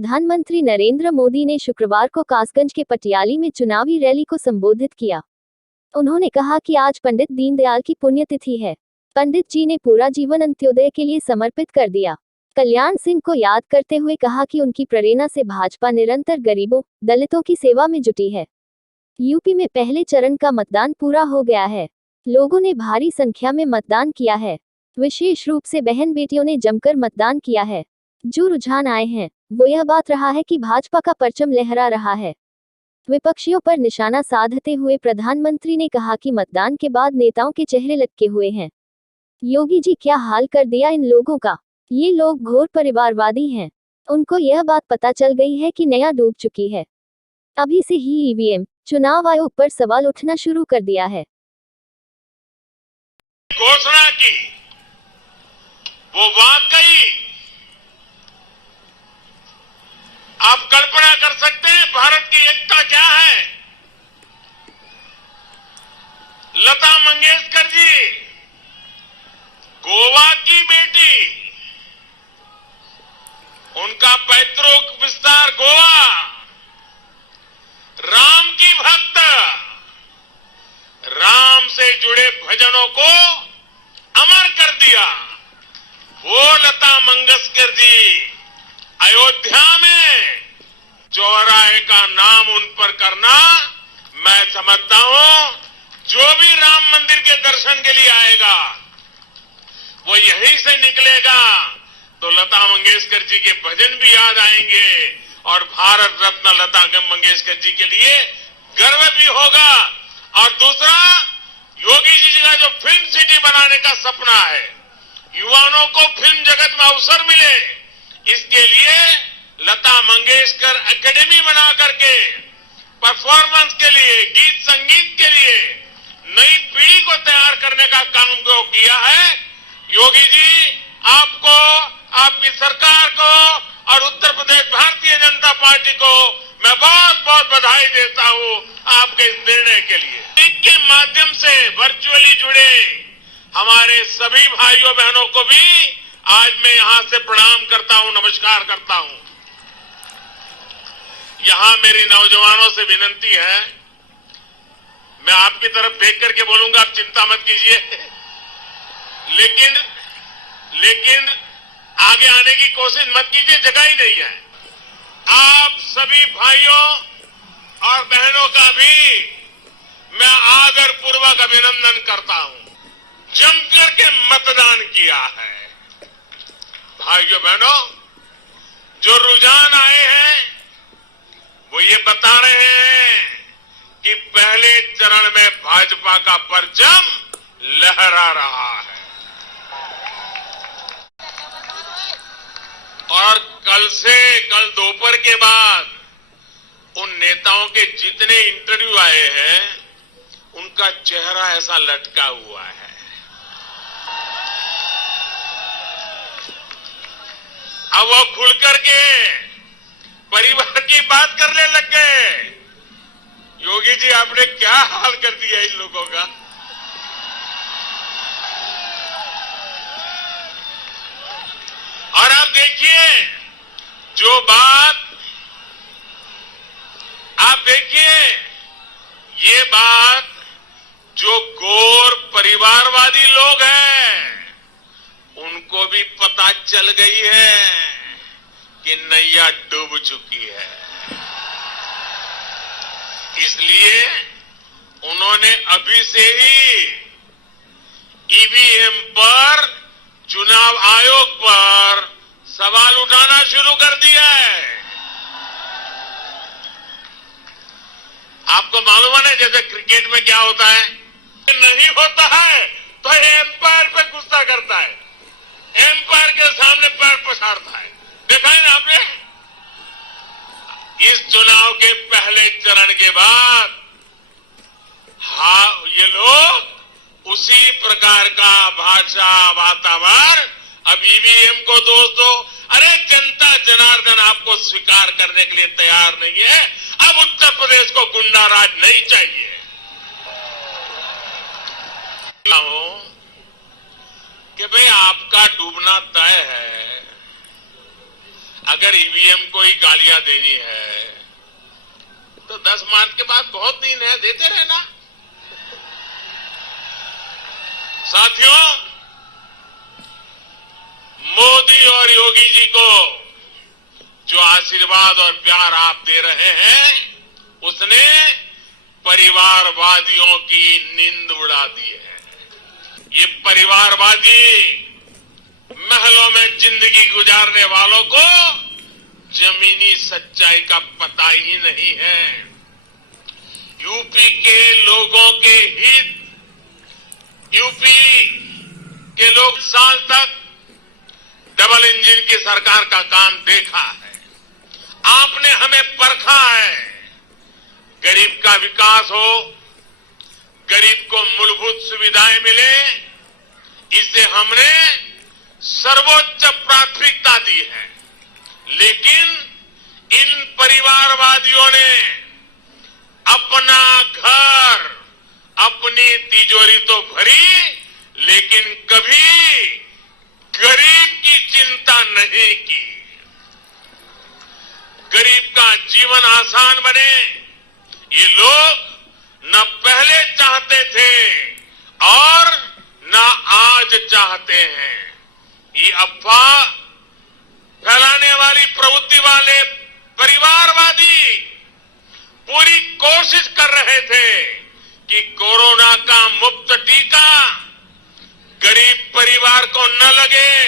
प्रधानमंत्री नरेंद्र मोदी ने शुक्रवार को कासगंज के पटियाली में चुनावी रैली को संबोधित किया। उन्होंने कहा कि आज पंडित दीनदयाल की पुण्यतिथि है। पंडित जी ने पूरा जीवन अंत्योदय के लिए समर्पित कर दिया। कल्याण सिंह को याद करते हुए कहा कि उनकी प्रेरणा से भाजपा निरंतर गरीबों, दलितों की सेवा में जुटी है। यूपी में पहले चरण का मतदान पूरा हो गया है। लोगों ने भारी संख्या में मतदान किया है। विशेष रूप से बहन बेटियों ने जमकर मतदान किया है। जो रुझान आए हैं वो यह बात रहा है कि भाजपा का परचम लहरा रहा है। विपक्षियों पर निशाना साधते हुए प्रधानमंत्री ने कहा कि मतदान के बाद नेताओं के चेहरे लटके हुए हैं। योगी जी क्या हाल कर दिया इन लोगों का। ये लोग घोर परिवारवादी हैं। उनको यह बात पता चल गई है कि नया डूब चुकी है। अभी से ही ईवीएम, चुनाव आयोग पर सवाल उठना शुरू कर दिया है। घोषणा की वो वाकई आप कल्पना कर सकते हैं भारत की एकता क्या है। लता मंगेशकर जी गोवा की बेटी, उनका पैतृक विस्तार गोवा, राम की भक्त, राम से जुड़े भजनों को अमर कर दिया। वो लता मंगेशकर जी अयोध्या में चौराहे का नाम उन पर करना, मैं समझता हूं जो भी राम मंदिर के दर्शन के लिए आएगा वो यहीं से निकलेगा तो लता मंगेशकर जी के भजन भी याद आएंगे और भारत रत्न लता मंगेशकर जी के लिए गर्व भी होगा। और दूसरा, योगी जी का जो फिल्म सिटी बनाने का सपना है, युवाओं को फिल्म जगत में अवसर मिले, इसके लिए लता मंगेशकर एकेडमी बना करके परफॉर्मेंस के लिए, गीत संगीत के लिए नई पीढ़ी को तैयार करने का काम जो किया है, योगी जी आपको, आपकी सरकार को और उत्तर प्रदेश भारतीय जनता पार्टी को मैं बहुत बहुत बधाई देता हूं आपके इस निर्णय के लिए। के माध्यम से वर्चुअली जुड़े हमारे सभी भाइयों बहनों को भी आज मैं यहां से प्रणाम करता हूं, नमस्कार करता हूं। यहां मेरी नौजवानों से विनती है, मैं आपकी तरफ देख करके बोलूंगा, आप चिंता मत कीजिए, लेकिन आगे आने की कोशिश मत कीजिए, जगह ही नहीं है। आप सभी भाइयों और बहनों का भी मैं आदरपूर्वक अभिनंदन करता हूं। जमकर के मतदान किया है। भाइयों बहनों, जो रुझान आए हैं वो ये बता रहे हैं कि पहले चरण में भाजपा का परचम लहरा रहा है। और कल दोपहर के बाद उन नेताओं के जितने इंटरव्यू आए हैं उनका चेहरा ऐसा लटका हुआ है। अब वो खुल करके परिवार की बात करने लग गए। योगी जी आपने क्या हाल कर दिया इन लोगों का। और आप देखिए, ये बात जो घोर परिवारवादी लोग हैं उनको भी पता चल गई है कि नैया डूब चुकी है। इसलिए उन्होंने अभी से ही ईवीएम पर, चुनाव आयोग पर सवाल उठाना शुरू कर दिया है। आपको मालूम है जैसे क्रिकेट में क्या होता है, नहीं होता है तो एम्पायर पे गुस्सा करता है, एम्पायर के सामने पैर पसारता है। देखा है ना आपने। इस चुनाव के पहले चरण के बाद ये लोग उसी प्रकार का भाषा, वातावरण, अब ईवीएम को दोष दो। अरे जनता जनार्दन आपको स्वीकार करने के लिए तैयार नहीं है। अब उत्तर प्रदेश को गुंडा राज नहीं चाहिए। कि भाई आपका डूबना तय है। अगर ईवीएम को ही गालियां देनी है तो 10 मार्च के बाद बहुत दिन है, देते रहना। साथियों, मोदी और योगी जी को जो आशीर्वाद और प्यार आप दे रहे हैं, उसने परिवारवादियों की नींद उड़ा दी है। ये परिवारवादी महलों में जिंदगी गुजारने वालों को जमीनी सच्चाई का पता ही नहीं है। यूपी के लोगों के हित, यूपी के लोग साल तक डबल इंजन की सरकार का काम देखा है। आपने हमें परखा है। गरीब का विकास हो, गरीब को मूलभूत सुविधाएं मिले, इसे हमने सर्वोच्च प्राथमिकता दी है। लेकिन इन परिवारवादियों ने अपना घर, अपनी तिजोरी तो भरी, लेकिन कभी गरीब की चिंता नहीं की। गरीब का जीवन आसान बने, ये लोग न पहले चाहते थे और न आज चाहते हैं। ये अफवाह फैलाने वाली प्रवृत्ति वाले परिवारवादी पूरी कोशिश कर रहे थे कि कोरोना का मुफ्त टीका गरीब परिवार को न लगे।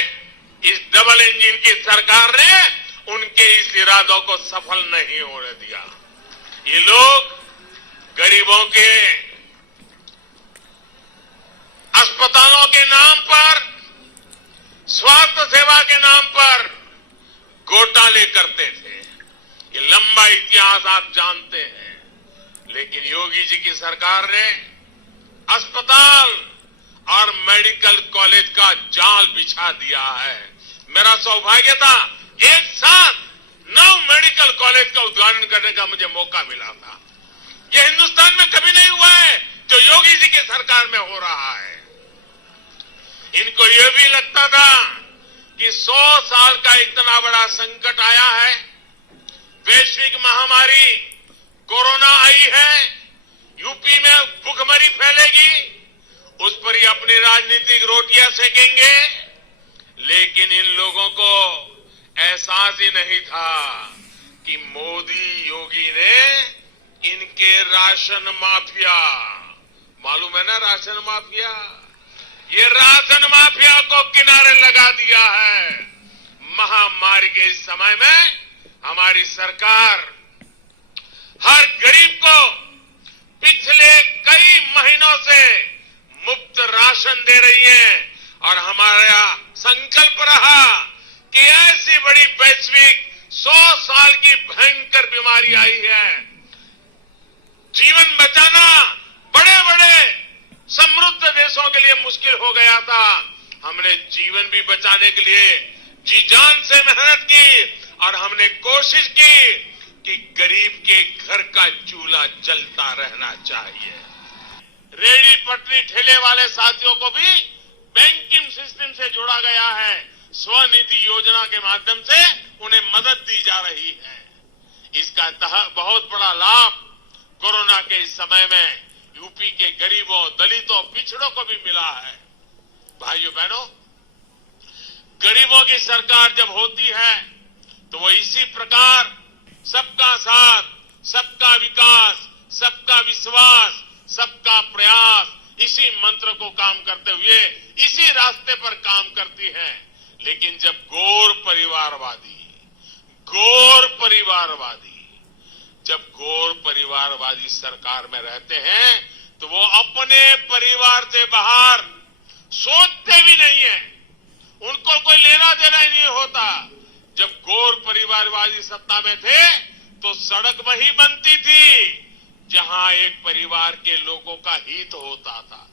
इस डबल इंजन की सरकार ने उनके इस इरादों को सफल नहीं होने दिया। ये लोग गरीबों के अस्पतालों के नाम पर, स्वास्थ्य सेवा के नाम पर घोटाले करते थे। ये लंबा इतिहास आप जानते हैं। लेकिन योगी जी की सरकार ने अस्पताल और मेडिकल कॉलेज का जाल बिछा दिया है। मेरा सौभाग्य था, एक साथ 9 मेडिकल कॉलेज का उद्घाटन करने का मुझे मौका मिला था। यह हिंदुस्तान में कभी नहीं हुआ है जो योगी जी की सरकार में हो रहा है। इनको यह भी लगता था कि 100 साल का इतना बड़ा संकट आया है, वैश्विक महामारी कोरोना आई है, यूपी में भुखमरी फैलेगी, उस पर ही अपनी राजनीतिक रोटियां सेकेंगे। लेकिन इन लोगों को एहसास ही नहीं था कि मोदी योगी ने इनके राशन माफिया, मालूम है ना राशन माफिया, ये राशन माफिया को किनारे लगा दिया है। महामारी के इस समय में हमारी सरकार हर गरीब को पिछले कई महीनों से मुफ्त राशन दे रही है। और हमारा संकल्प रहा कि ऐसी बड़ी वैश्विक 100 साल की भयंकर बीमारी आई है, जीवन बचाना बड़े बड़े समृद्ध देशों के लिए मुश्किल हो गया था। हमने जीवन भी बचाने के लिए जी जान से मेहनत की और हमने कोशिश की कि गरीब के घर का चूल्हा जलता रहना चाहिए। रेहड़ी पटरी ठेले वाले साथियों को भी बैंकिंग सिस्टम से जोड़ा गया है। स्वनिधि योजना के माध्यम से उन्हें मदद दी जा रही है। इसका बहुत बड़ा लाभ कोरोना के इस समय में यूपी के गरीबों, दलितों, पिछड़ों को भी मिला है। भाइयों बहनों, गरीबों की सरकार जब होती है तो वो इसी प्रकार सबका साथ, सबका विकास, सबका विश्वास, सबका प्रयास, इसी मंत्र को काम करते हुए इसी रास्ते पर काम करती है। लेकिन जब घोर परिवारवादी सरकार में रहते हैं तो वो अपने परिवार से बाहर सोचते भी नहीं है, उनको कोई लेना देना ही नहीं होता। जब घोर परिवारवादी सत्ता में थे तो सड़क वही बनती थी जहां एक परिवार के लोगों का हित होता था।